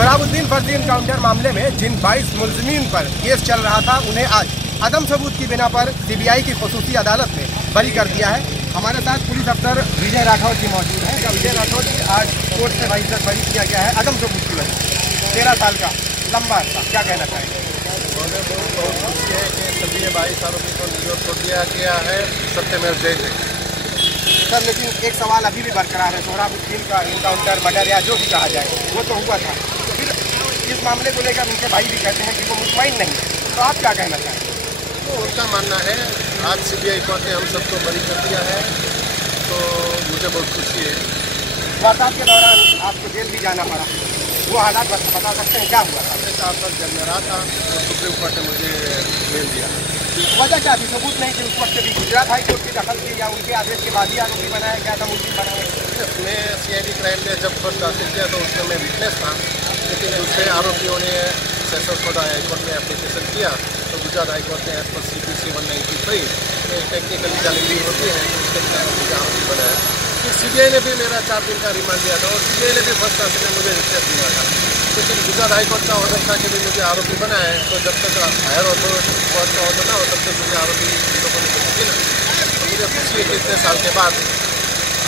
सोहराबुद्दीन फर्जी इनकाउंटर मामले में जिन 22 मुलजिमीन पर केस चल रहा था उन्हें आज अदम सबूत की बिना पर सीबीआई की खुसूसी अदालत ने बरी कर दिया है। हमारे साथ पुलिस अफसर विजय राठौर जी मौजूद हैं। विजय राठौर जी, आज कोर्ट से भाई सर बरी किया गया है अदम सबूत की वजह से 13 साल का लंबा अर्सा, क्या कहना चाहेंगे? बहुत खुशी है कि सभी 22 आरोपी को निर्दोष छोड़ दिया गया है। सत्यमेव जयते सर, लेकिन एक सवाल अभी भी बरकरार है। सोहराबुद्दीन का इनकाउंटर, मर्डर या जो भी कहा जाए वो तो हुआ था, तो फिर इस मामले को लेकर उनके भाई भी कहते हैं कि वो मुतमईन नहीं है, तो आप क्या कहना चाहेंगे? तो उनका मानना है आज सीबीआई कोर्ट ने हम सबको बरी कर दिया है, तो मुझे बहुत खुशी है। वारदात के दौरान आपको जेल भी जाना पड़ा, वो हालात बता सकते हैं क्या हुआ था? अपने 4 साल जेल में रहा था और सुप्रीम कोर्ट ने मुझे बेल दिया। वजह क्या थी? सबूत नहीं थी उस वक्त भी? गुजरात हाई कोर्ट की दखल थी या उनके आदेश के बाद ही आरोपी बनाया गया था, मुलजिम बनाया? मैं CID क्राइम में जब फर्स्ट हासिल किया तो उसमें मैं विटनेस था, लेकिन दूसरे आरोपियों ने सेशंस कोर्ट हाईकोर्ट में एप्लीकेशन किया तो गुजरात हाईकोर्ट ने एज पर CPC 193 में टेक्निकल लीगलिटी होती है तो उसके खिलाफ मुझे आरोपी बनाया। फिर CBI ने भी मेरा 4 दिन का रिमांड दिया था और CBI ने भी फर्स्ट हासिल में मुझे विटनेस दिया था, लेकिन गुजरात हाईकोर्ट का ऑर्डर था कि भी मुझे आरोपी बनाए, तो जब तक हायर कोर्ट का ऑर्डर ना हो तब तक मुझे आरोपी लोगों ने मिली ना। तो मुझे खुशी है कि इतने साल के बाद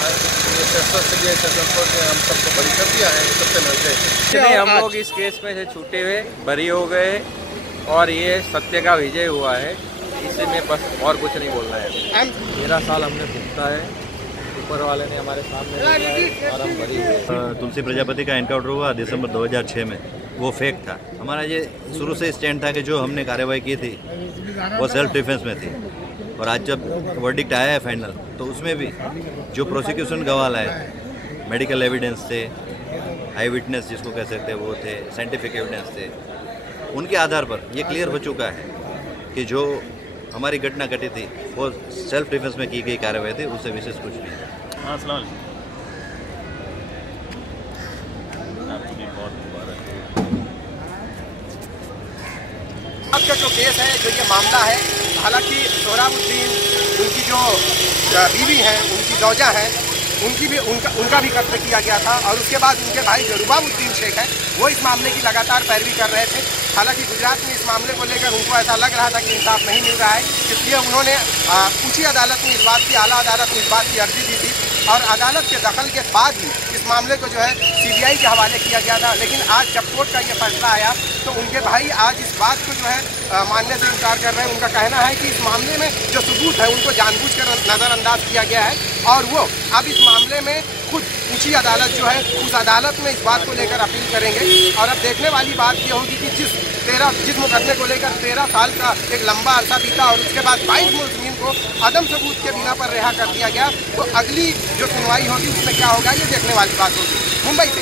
हम सबको बरी कर दिया है। सत्यमेव जयते हम लोग इस केस में से छूटे हुए बरी हो गए और ये सत्य का विजय हुआ है। इसी में बस और कुछ नहीं बोलना है। 13 साल हमने भुगता है, ऊपर वाले ने हमारे सामने और हम बरी हुए। तुलसी प्रजापति का एनकाउंटर हुआ दिसंबर 2006 में, वो फेक था। हमारा ये शुरू से स्टैंड था कि जो हमने कार्रवाई की थी वो सेल्फ डिफेंस में थी, और आज जब वर्डिक्ट आया है फाइनल तो उसमें भी जो प्रोसिक्यूशन गवाह लाए, मेडिकल एविडेंस थे, आई विटनेस जिसको कह सकते हैं वो थे, साइंटिफिक एविडेंस थे, उनके आधार पर ये क्लियर हो चुका है कि जो हमारी घटना घटी थी वो सेल्फ डिफेंस में की गई कार्रवाई थी, उससे विशेष कुछ नहीं है। आपको भी बहुत मुबारक। आपका जो केस है, जो ये मामला है, हालांकि सोहराबुद्दीन, उनकी जो बीवी हैं, उनकी दौजा है, उनका भी कत्ल किया गया था, और उसके बाद उनके भाई जो रुबाबुद्दीन शेख हैं वो इस मामले की लगातार पैरवी कर रहे थे। हालांकि गुजरात में इस मामले को लेकर उनको ऐसा लग रहा था कि इंसाफ नहीं मिल रहा है, इसलिए उन्होंने ऊंची अदालत में इस बात की, आला अदालत में इस बात की अर्जी दी थी, और अदालत के दखल के बाद ही इस मामले को जो है CBI के हवाले किया गया था। लेकिन आज जब कोर्ट का ये फैसला आया तो उनके भाई आज इस बात को जो है मानने से इनकार कर रहे हैं। उनका कहना है कि इस मामले में जो सबूत है उनको जानबूझकर नज़रअंदाज किया गया है, और वो अब इस मामले में खुद ऊंची अदालत जो है उस अदालत में इस बात को लेकर अपील करेंगे। और अब देखने वाली बात ये होगी कि जिस मुकदमे को लेकर 13 साल का एक लंबा अरसा बीता और उसके बाद 22 मुलजिमीन को अदम सबूत के बिना पर रिहा कर दिया गया, तो अगली जो सुनवाई होगी उसमें क्या होगा ये देखने वाली बात होगी। मुंबई से